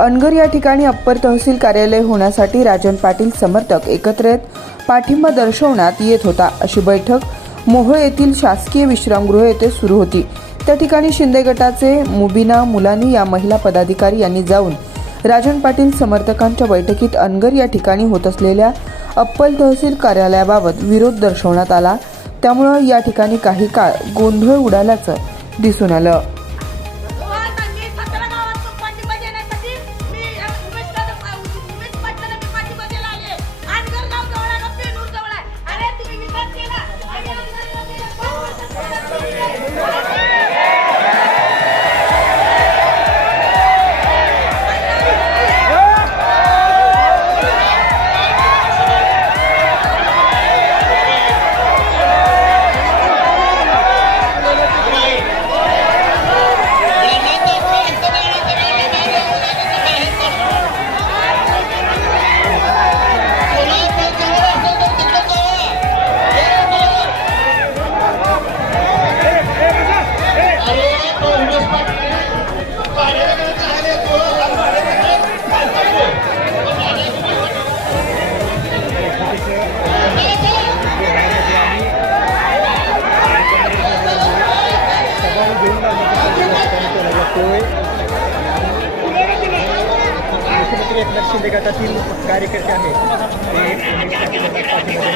अनगर या ठिकाणी अप्पर तहसील कार्यालय होण्यासाठी राजन पाटील समर्थक एकत्र येत पाठिंबा दर्शवण्यात येत होता. अशी बैठक मोहोळ येथील शासकीय विश्रामगृह येथे सुरू होती. त्या ठिकाणी शिंदे गटाचे मुबिना मुलानी या महिला पदाधिकारी यांनी जाऊन राजन पाटील समर्थकांच्या बैठकीत अनगर या ठिकाणी होत असलेल्या अप्पल तहसील कार्यालयाबाबत विरोध दर्शवण्यात आला. त्यामुळं या ठिकाणी काही काळ गोंधळ उडाल्याचं दिसून आलं. मुख्यमंत्री एकनाथ शिंदे गटातील कार्यकर्ते आहेत. ते